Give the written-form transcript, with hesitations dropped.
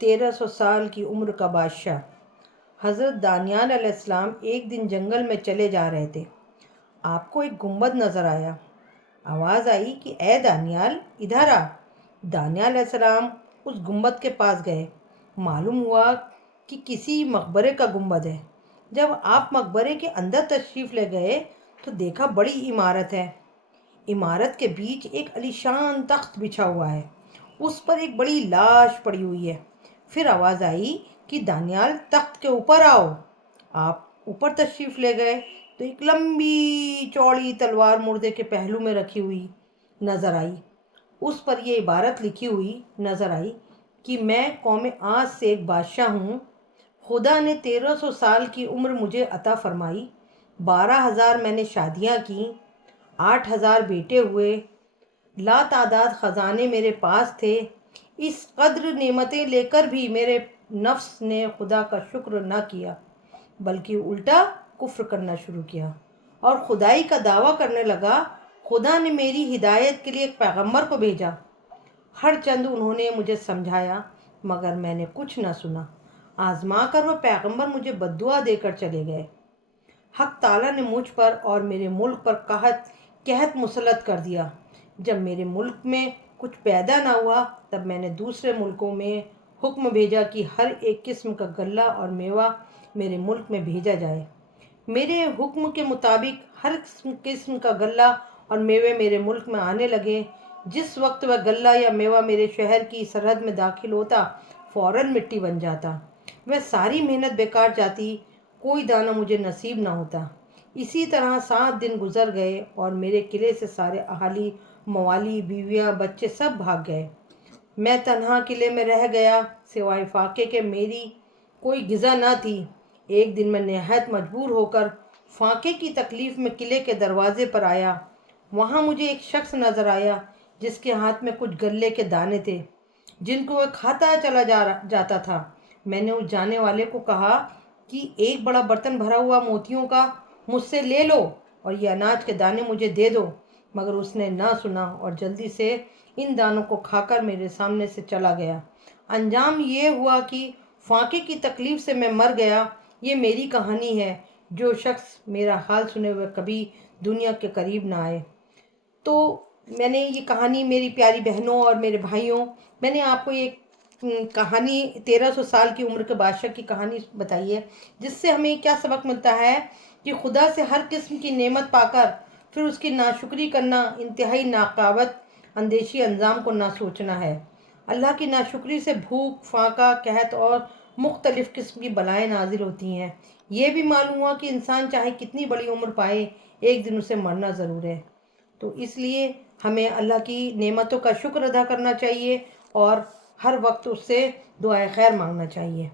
1300 سال کی عمر کا بادشاہ۔ حضرت دانیال علیہ السلام ایک دن جنگل میں چلے جا رہے تھے۔ آپ کو ایک گنبد نظر آیا۔ آواز آئی کہ اے دانیال ادھر آ۔ دانیال علیہ السلام اس گنبد کے پاس گئے۔ معلوم ہوا کہ کسی مقبرے کا گنبد ہے۔ جب آپ مقبرے کے اندر تشریف لے گئے تو دیکھا بڑی عمارت ہے۔ عمارت کے بیچ ایک عالیشان تخت بچھا ہوا ہے، اس پر ایک بڑی لاش پڑی ہوئی ہے۔ پھر آواز آئی کہ دانیال تخت کے اوپر آؤ۔ آپ اوپر تشریف لے گئے تو ایک لمبی چوڑی تلوار مردے کے پہلو میں رکھی ہوئی نظر آئی۔ اس پر یہ عبارت لکھی ہوئی نظر آئی کہ میں قوم عاد سے ایک بادشاہ ہوں۔ خدا نے 1300 سال کی عمر مجھے عطا فرمائی، 12,000 میں نے شادیاں کیں، 8,000 بیٹے ہوئے، لا تعداد خزانے میرے پاس تھے۔ اس قدر نعمتیں لے کر بھی میرے نفس نے خدا کا شکر نہ کیا بلکہ الٹا کفر کرنا شروع کیا اور خدائی کا دعویٰ کرنے لگا۔ خدا نے میری ہدایت کے لیے ایک پیغمبر کو بھیجا، ہر چند انہوں نے مجھے سمجھایا مگر میں نے کچھ نہ سنا۔ آزما کر وہ پیغمبر مجھے بددعا دے کر چلے گئے۔ حق تعالیٰ نے مجھ پر اور میرے ملک پر قحط مسلط کر دیا۔ جب میرے ملک میں کچھ پیدا نہ ہوا تب میں نے دوسرے ملکوں میں حکم بھیجا کہ ہر ایک قسم کا غلہ اور میوہ میرے ملک میں بھیجا جائے۔ میرے حکم کے مطابق ہر قسم کا غلہ اور میوے میرے ملک میں آنے لگے۔ جس وقت وہ غلہ یا میوہ میرے شہر کی سرحد میں داخل ہوتا فوراً مٹی بن جاتا، وہ ساری محنت بیکار جاتی، کوئی دانہ مجھے نصیب نہ ہوتا۔ اسی طرح 7 دن گزر گئے اور میرے قلعے سے سارے اہالی، موالی، بیویاں، بچے سب بھاگ گئے۔ میں تنہا قلعے میں رہ گیا، سوائے فاقے کے میری کوئی غذا نہ تھی۔ ایک دن میں نہایت مجبور ہو کر فاقے کی تکلیف میں قلعے کے دروازے پر آیا۔ وہاں مجھے ایک شخص نظر آیا جس کے ہاتھ میں کچھ غلے کے دانے تھے جن کو وہ کھاتا چلا جاتا تھا۔ میں نے اس جانے والے کو کہا کہ ایک بڑا برتن بھرا ہوا موتیوں کا مجھ سے لے لو اور یہ اناج کے دانے مجھے دے دو، مگر اس نے نہ سنا اور جلدی سے ان دانوں کو کھا کر میرے سامنے سے چلا گیا۔ انجام یہ ہوا کہ فاقے کی تکلیف سے میں مر گیا۔ یہ میری کہانی ہے۔ جو شخص میرا حال سنے ہوئے کبھی دنیا کے قریب نہ آئے۔ تو میں نے یہ کہانی میری پیاری بہنوں اور میرے بھائیوں، میں نے آپ کو ایک کہانی 1300 سال کی عمر کے بادشاہ کی کہانی بتائی ہے، جس سے ہمیں کیا سبق ملتا ہے کہ خدا سے ہر قسم کی نعمت پا کر پھر اس کی ناشکری کرنا انتہائی ناقابت اندیشی انجام کو نہ سوچنا ہے۔ اللہ کی ناشکری سے بھوک، فاقہ، قحط اور مختلف قسم کی بلائیں نازل ہوتی ہیں۔ یہ بھی معلوم ہوا کہ انسان چاہے کتنی بڑی عمر پائے ایک دن اسے مرنا ضرور ہے۔ تو اس لیے ہمیں اللہ کی نعمتوں کا شکر ادا کرنا چاہیے اور ہر وقت اس سے دعائے خیر مانگنا چاہیے۔